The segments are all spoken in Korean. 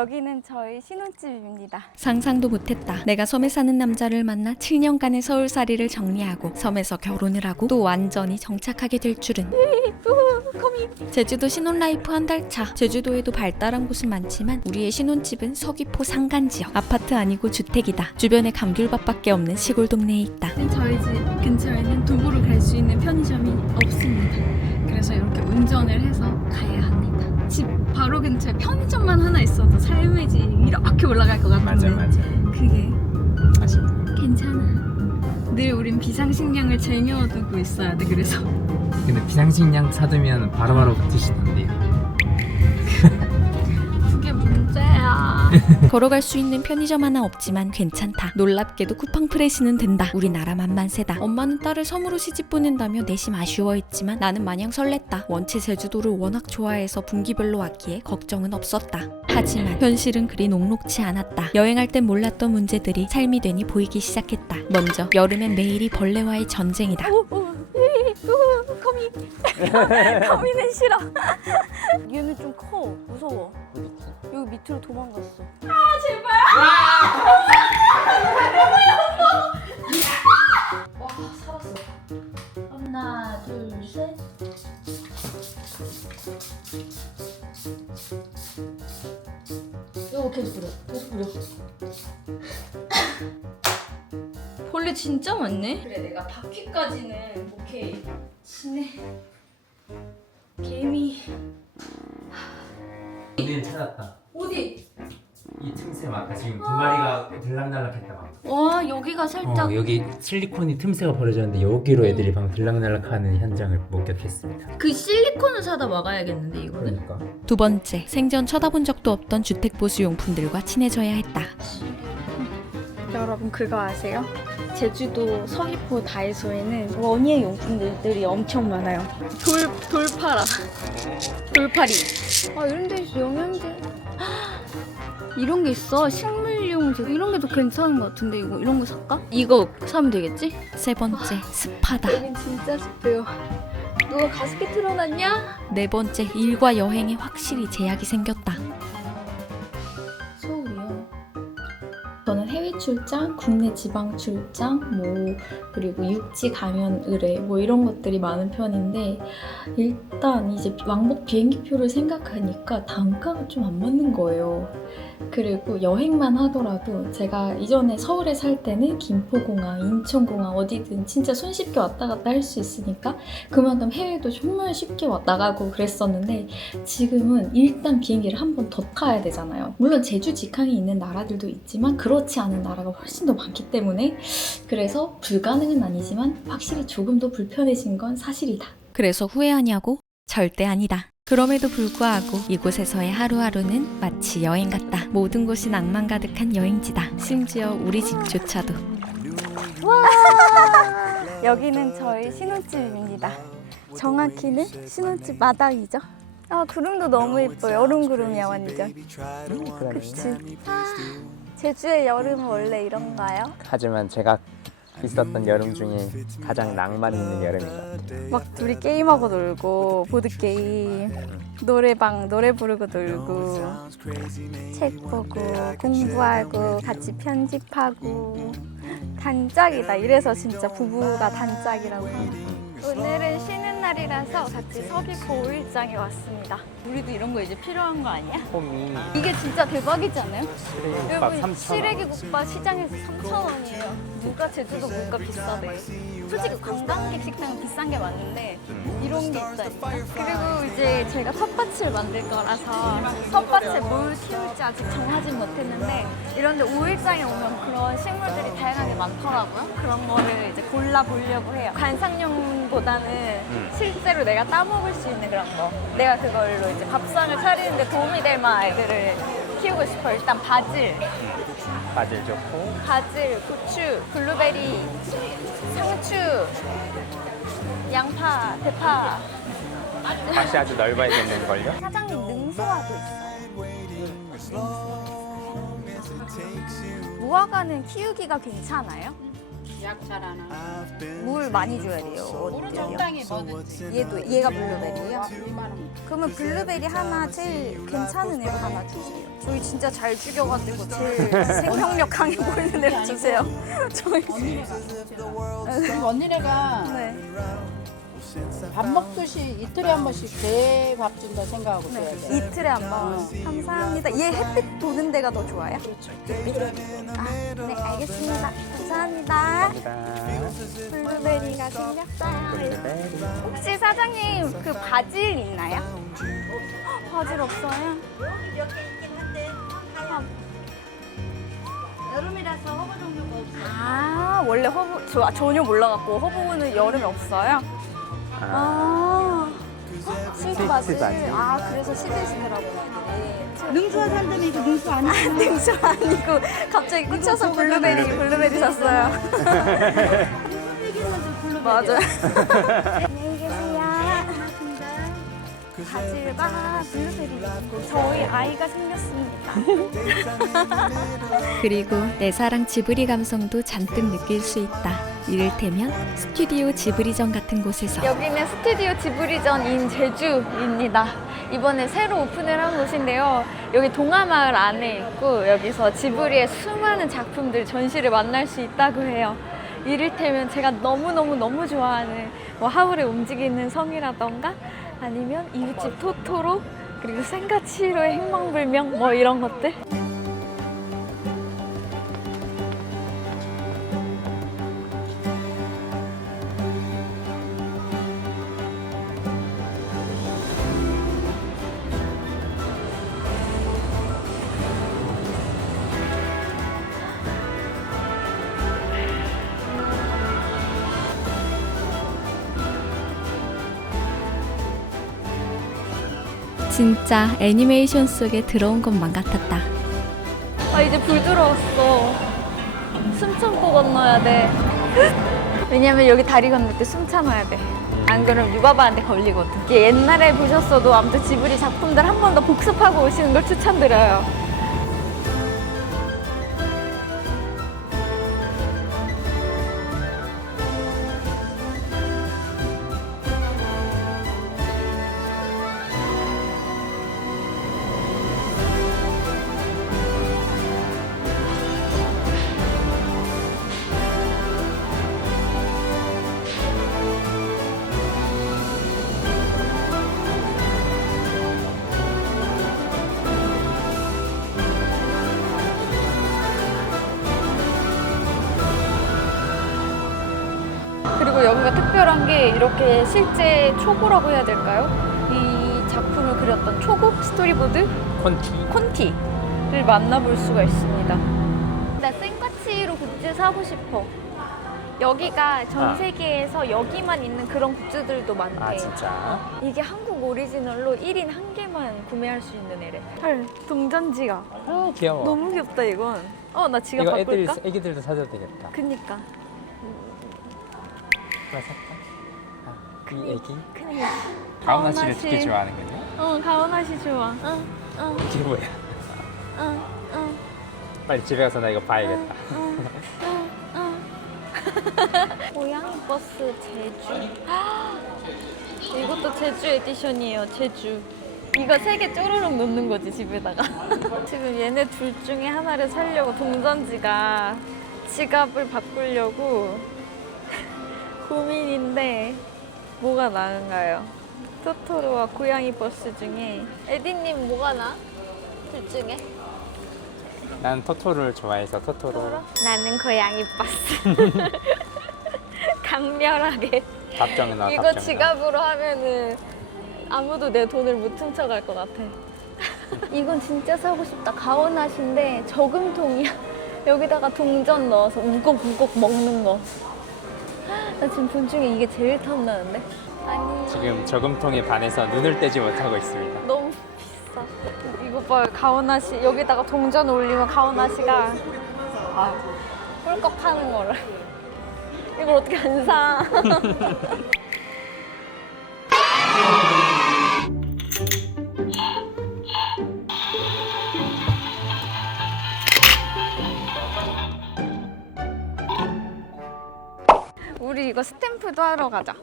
여기는 저희 신혼집입니다. 상상도 못했다. 내가 섬에 사는 남자를 만나 7년간의 서울살이를 정리하고 섬에서 결혼을 하고 또 완전히 정착하게 될 줄은. 제주도 신혼라이프 한 달 차. 제주도에도 발달한 곳은 많지만 우리의 신혼집은 서귀포 상간지역. 아파트 아니고 주택이다. 주변에 감귤밭밖에 없는 시골 동네에 있다. 저희 집 근처에는 도보로 갈 수 있는 편의점이 없습니다. 그래서 이렇게 운전을 해서 가야 합니다. 집 바로 근처에 편의점만 하나 있어도 삶의 질이 이렇게 올라갈 것 같은데 맞아. 그게 아쉽다. 괜찮아. 늘 우린 비상식량을 쟁여두고 있어야 돼. 그래서 근데 비상식량 사두면 바로바로 드시던데요. 그게 문제야. 걸어갈 수 있는 편의점 하나 없지만 괜찮다. 놀랍게도 쿠팡 프레시는 된다. 우리나라 만만세다. 엄마는 딸을 섬으로 시집 보낸다며 내심 아쉬워했지만 나는 마냥 설렜다. 원체 제주도를 워낙 좋아해서 분기별로 왔기에 걱정은 없었다. 하지만 현실은 그리 녹록지 않았다. 여행할 땐 몰랐던 문제들이 삶이 되니 보이기 시작했다. 먼저 여름엔 매일이 벌레와의 전쟁이다. 거미. 거미는 싫어. 얘는 좀 커. 무서워. 여기 밑으로 도망갔어. 아 제발. 와 살았어. 하나 둘 셋. 이거 계속 부려. 벌레 진짜 많네. 그래 내가 바퀴까지는 오케이. 치네. 개미. 어디를 찾았다. 어디? 이 틈새 아까 지금 두 마리가 들락날락했다 방. 와 여기가 살짝. 여기 실리콘이 틈새가 벌어졌는데 여기로 애들이 방 들락날락하는 현장을 목격했습니다. 그 실리콘을 사다 막아야겠는데 이거는. 그러니까. 두 번째, 생전 쳐다본 적도 없던 주택 보수 용품들과 친해져야 했다. 여러분 그거 아세요? 제주도 서귀포 다이소에는 원예 용품들이 엄청 많아요. 돌팔아. 돌팔이. 아 이런 데 있어. 영양제. 이런 게 있어. 식물용 이런 게 더 괜찮은 것 같은데 이런 거 살까? 이거 사면 되겠지? 세 번째, 습하다. 여긴 진짜 습해요. 누가 가습기 틀어놨냐? 네 번째, 일과 여행에 확실히 제약이 생겼다. 서울이요. 저는 해외 출장, 국내 지방 출장, 그리고 육지 가면 의뢰 이런 것들이 많은 편인데 일단 이제 왕복 비행기표를 생각하니까 단가가 좀 안 맞는 거예요. 그리고 여행만 하더라도 제가 이전에 서울에 살 때는 김포공항, 인천공항 어디든 진짜 손쉽게 왔다 갔다 할 수 있으니까 그만큼 해외도 정말 쉽게 나가고 그랬었는데 지금은 일단 비행기를 한 번 더 타야 되잖아요. 물론 제주 직항이 있는 나라들도 있지만 그렇지 않은 나라가 훨씬 더 많기 때문에 그래서 불가능은 아니지만 확실히 조금 더 불편해진 건 사실이다. 그래서 후회하냐고? 절대 아니다. 그럼에도 불구하고 이곳에서의 하루하루는 마치 여행 같다. 모든 곳이 낭만 가득한 여행지다. 심지어 우리 집조차도. 와 여기는 저희 신혼집입니다. 정확히는 신혼집 마당이죠. 아 구름도 너무 예뻐요. 여름 구름이야 완전. 그치. 제주의 여름은 원래 이런가요? 하지만 제가 있었던 여름 중에 가장 낭만 있는 여름인 것 같아요. 막 둘이 게임하고 놀고 보드게임, 노래방 노래 부르고 놀고 책 보고 공부하고 같이 편집하고 단짝이다. 이래서 진짜 부부가 단짝이라고 하는. 오늘은 쉬는 날이라서 같이 서귀포 5일장에 왔습니다. 우리도 이런 거 이제 필요한 거 아니야? 홈이 이게 진짜 대박이지 않아요? 시래기국밥 여러분 3,000원. 시래기국밥 시장에서 3,000원이에요. 누가 제주도 물가 비싸대. 솔직히 관광객 식당은 비싼 게 맞는데 이런 게 있다니까. 그리고 이제 제가 텃밭을 만들 거라서 텃밭에 뭘 키울지 아직 정하진 못했는데 이런 데 5일장에 오면 그런 식물들이 다양하게 많더라고요. 그런 거를 이제 골라보려고 해요. 관상용보다는 실제로 내가 따먹을 수 있는 그런 거. 내가 그걸로 이제 밥상을 차리는데 도움이 될 만한 애들을 키우고 싶어요. 일단 바질, 좋고 고추, 블루베리, 상추, 양파, 대파. 맛이 아주 넓어야겠는걸요? 사장님 능소화도 있어요. 무화과는 키우기가 괜찮아요? 약 잘 안 하고. 물 많이 줘야 돼요. 물은 어때요? 적당히 뭐든지. 얘가 블루베리예요? 2만 원. 그러면 블루베리 하나 제일 괜찮은 애 하나 주세요. 저희 진짜 잘 죽여가지고 제일 생명력 강해 보이는 애 주세요. 저희 언니네가 네. 밥 먹듯이 이틀에 한 번씩 대밥 준다 생각하고 줘야 돼. 이틀에 한 번. 감사합니다. 얘 햇빛 도는 데가 더 좋아요? 아, 네, 알겠습니다. 감사합니다. 블루베리가 생겼어요. 혹시 사장님 그 바질 있나요? 헉, 바질 없어요? 여름이라서 허브 종류가 없어요. 아, 원래 허브 전혀 몰라갖고 허브는 여름에 없어요? 스위트 바질. 아, 그래서 시들시더라고요, 애들이. 능수화 산다면 이거 능수 아니야? 냉수 아니고 갑자기 꽂혀서 블루베리 샀어요. 맞아요. 안녕히 계세요. 바질과 블루베리. 저희 아이가 생겼습니다. 그리고 내 사랑 지브리 감성도 잔뜩 느낄 수 있다. 이를테면 스튜디오 지브리전 같은 곳에서 여기는 스튜디오 지브리전인 제주입니다. 이번에 새로 오픈을 한 곳인데요. 여기 동화마을 안에 있고 여기서 지브리의 수많은 작품들 전시를 만날 수 있다고 해요. 이를테면 제가 너무 좋아하는 뭐 하울의 움직이는 성이라던가 아니면 이웃집 토토로 그리고 센과 치히로의 행방불명 뭐 이런 것들. 진짜 애니메이션 속에 들어온 것만 같았다. 아, 이제 불 들어왔어. 숨 참고 건너야 돼. 왜냐면 여기 다리 건널 때 숨 참아야 돼. 안 그러면 유바바한테 걸리거든. 이게 옛날에 보셨어도 아무튼 지브리 작품들 한 번 더 복습하고 오시는 걸 추천드려요. 그리고 여기가 특별한 게 이렇게 실제 초고라고 해야 될까요? 이 작품을 그렸던 초고 스토리보드 콘티를 만나볼 수가 있습니다. 나 센과치히로 굿즈 사고 싶어. 여기가 전 세계에서 여기만 있는 그런 굿즈들도 많대. 아 진짜? 이게 한국 오리지널로 1인 한 개만 구매할 수 있는 애래. 헐, 동전 지갑. 아 귀여워. 너무 귀엽다 이건. 나 지갑 이거 바꿀까? 애기들도 사줘도 되겠다. 그니까. 하나 살까? 이 애기? 큰일. 가오나 씨를 씨. 되게 좋아하는거든요. 가오나 씨 좋아. 이게 뭐야? 빨리 집에 가서 나 이거 봐야겠다. 고양이 버스 제주. 이것도 제주 에디션이에요. 제주. 이거 3개 쪼르륵 놓는 거지 집에다가. 지금 얘네 둘 중에 하나를 사려고 동전지가 지갑을 바꾸려고 고민인데 뭐가 나은가요? 토토로와 고양이 버스 중에 에디님 뭐가 나? 둘 중에? 난 토토를 좋아해서 토토로. 나는 고양이 버스. 강렬하게. 답정해 놔. 이거 지갑으로 하면은 아무도 내 돈을 못 훔쳐갈 것 같아. 이건 진짜 사고 싶다. 가오낫인데 저금통이야. 여기다가 동전 넣어서 우걱우걱 먹는 거. 나 지금 본 중에 이게 제일 탐나는데? 아니, 지금 저금통에 반해서 눈을 떼지 못하고 있습니다. 너무 비싸. 이거 봐요. 가오낫이 여기다가 동전 올리면 가오낫이가 꿀꺽 하는 거를. 이걸 어떻게 안 사? 이거 스탬프도 하러 가자.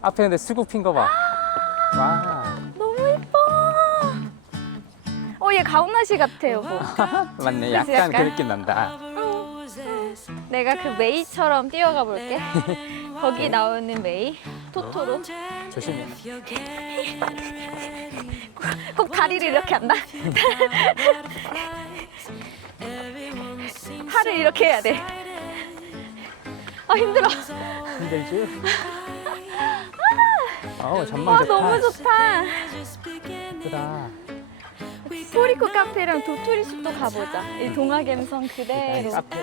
앞에 근데 수국 핀 거 봐. 와. 너무 예뻐. 얘 가오나시 같아, 여보. 맞네. 그치, 약간 그 약간? 느낌 난다. 내가 그 메이처럼 뛰어가 볼게. 거기 나오는 메이. 토토로. 조심해. 꼭 다리를 이렇게 한다. 팔을 이렇게 해야 돼. 아, 힘들어. 힘들지? 전망 아, 좋다. 너무 좋다. 예쁘다. 토리코 카페랑 도토리 숲도 가보자. 이 동화 감성 그대로. 카페.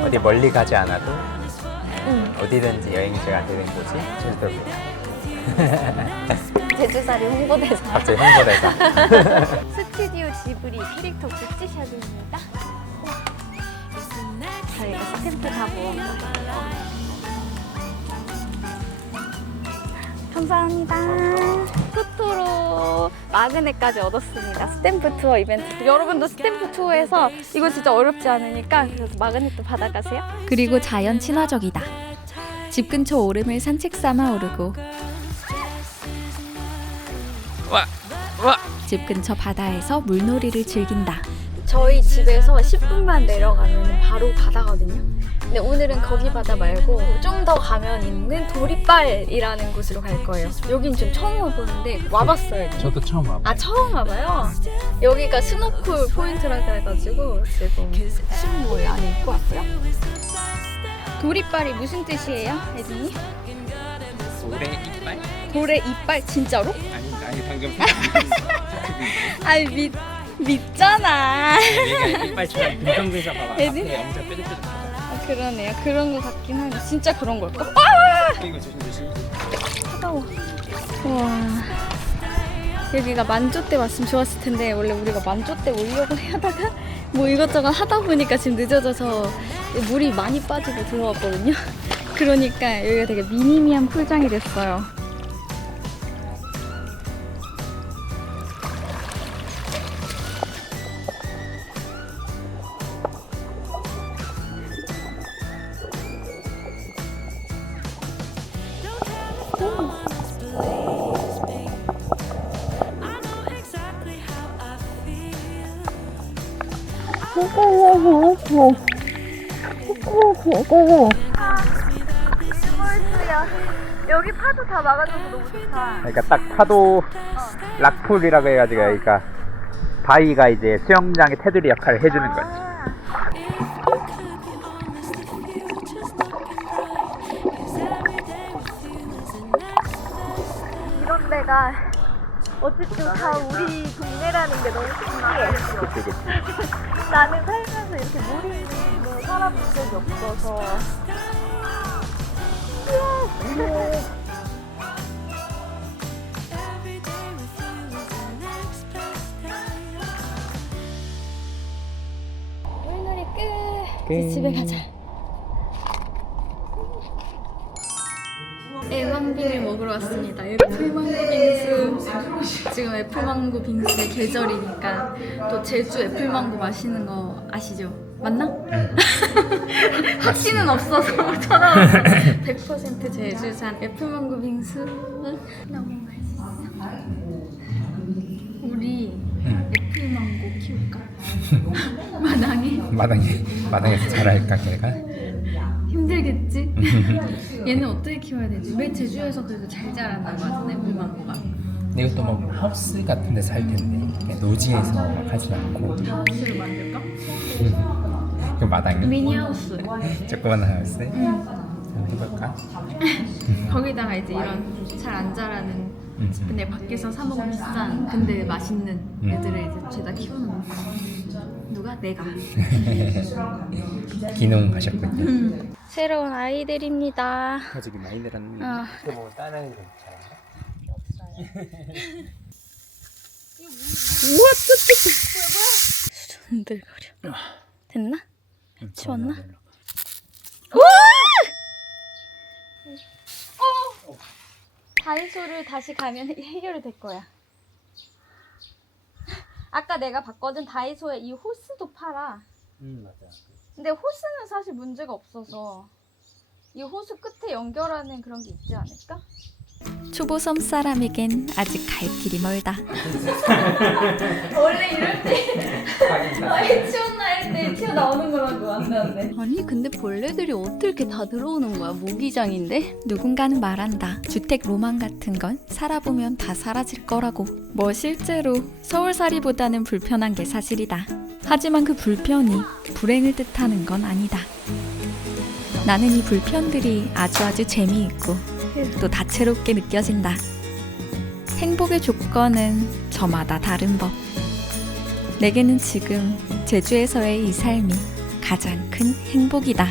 어디 멀리 가지 않아도 어디든지 여행지가 되는 곳이 제주도입니다. 제주살이 홍보대사. 갑자기 홍보대사. 스튜디오 지브리 캐릭터 굿즈샵입니다. 저희가 스탬프 다 모았거든요. 감사합니다. 토토로 마그넷까지 얻었습니다. 스탬프 투어 이벤트. 여러분도 스탬프 투어에서 이거 진짜 어렵지 않으니까 그래서 마그넷도 받아가세요. 그리고 자연 친화적이다. 집 근처 오름을 산책 삼아 오르고 집 근처 바다에서 물놀이를 즐긴다. 저희 집에서 10분만 내려가면 바로 바다거든요. 근데 오늘은 거기 바다 말고 좀 더 가면 있는 도리빨이라는 곳으로 갈 거예요. 여긴 좀 처음 와보는데 와봤어요. 저도 처음 와봐. 아, 처음 와봐요? 여기가 스노클 포인트라 그래가지고 지금 수영복 안에 입고 왔고요. 도리빨이 무슨 뜻이에요, 혜진이? 올해 이빨? 돌의 이빨 진짜로? 아니 방금 아니 믿잖아. 얘가 이빨처럼 빈정대사 봐봐. 애들? 앞에 엄청 뾰족뾰족하잖아. 아, 그러네요. 그런 거 같긴 하네. 진짜 그런 걸까? 이거 조심. 차가워. 우와. 여기가 만조 때 왔으면 좋았을 텐데 원래 우리가 만조 때 오려고 하다가 뭐 이것저것 하다 보니까 지금 늦어져서 물이 많이 빠지고 들어왔거든요. 그러니까 여기가 되게 미니미한 풀장이 됐어요. 여기 파도 다 막아줘서 너무 좋다. 그러니까 딱 파도 락풀이라고 해가지고 여기가 바위가 이제 수영장의 테두리 역할을 해주는 거지. 이런 데가 어쨌든 다 우리 동네라는 게 너무 신기해. 그치. 나는 살면서 이렇게 물이 있는 거 살아본 적이 없어서. 물놀이 끝. 이제 집에 가자. 애망빙을 먹으러 왔습니다. 애플망고 빙수. 지금 애플망고 빙수의 계절이니까 또 제주 애플망고 마시는 거 아시죠? 맞나? 확신은 없어서 찾아왔어요. 100% 제주산 애플망고 빙수 너무 맛있어. 우리 애플망고 키울까? 마당에서 자랄까 걔가? 힘들겠지? 얘는 어떻게 키워야 되지? 왜 제주에서 그래도 잘 자란다고 하잖아요, 애플망고가. 근데 이것도 뭐 하우스 같은 데서 할 텐데 그냥 노지에서 하지 않고 하우스를 만들까? 그 마당에 미니하우스. 조그만 하우스에 한번 해볼까? 거기다가 이제 이런 잘 안 자라는 근데 밖에서 사 먹으면 비싼 근데 맛있는 애들을 이제 죄다 키우는 거. 누가? 내가. 기농 하셨군요. 새로운 아이들입니다. 가족이 많이 늘었네. 어. 이거 뭐 다른 애들 잘한다? 우와, 뜨뜻. 흔들거려. 됐나? 치웠나? 다이소를 다시 가면 해결이 될 거야. 아까 내가 봤거든. 다이소에 이 호스도 팔아. 맞아. 근데 호스는 사실 문제가 없어서 이 호스 끝에 연결하는 그런 게 있지 않을까? 초보섬 사람에겐 아직 갈 길이 멀다. 원래 이럴 때 유치원 나일 때 튀어나오는 거라고 안 나왔네. 아니 근데 벌레들이 어떻게 이렇게 다 들어오는 거야? 모기장인데? 누군가는 말한다. 주택 로망 같은 건 살아보면 다 사라질 거라고. 뭐 실제로 서울살이보다는 불편한 게 사실이다. 하지만 그 불편이 불행을 뜻하는 건 아니다. 나는 이 불편들이 아주 재미있고 또 다채롭게 느껴진다. 행복의 조건은 저마다 다른 법. 내게는 지금 제주에서의 이 삶이 가장 큰 행복이다.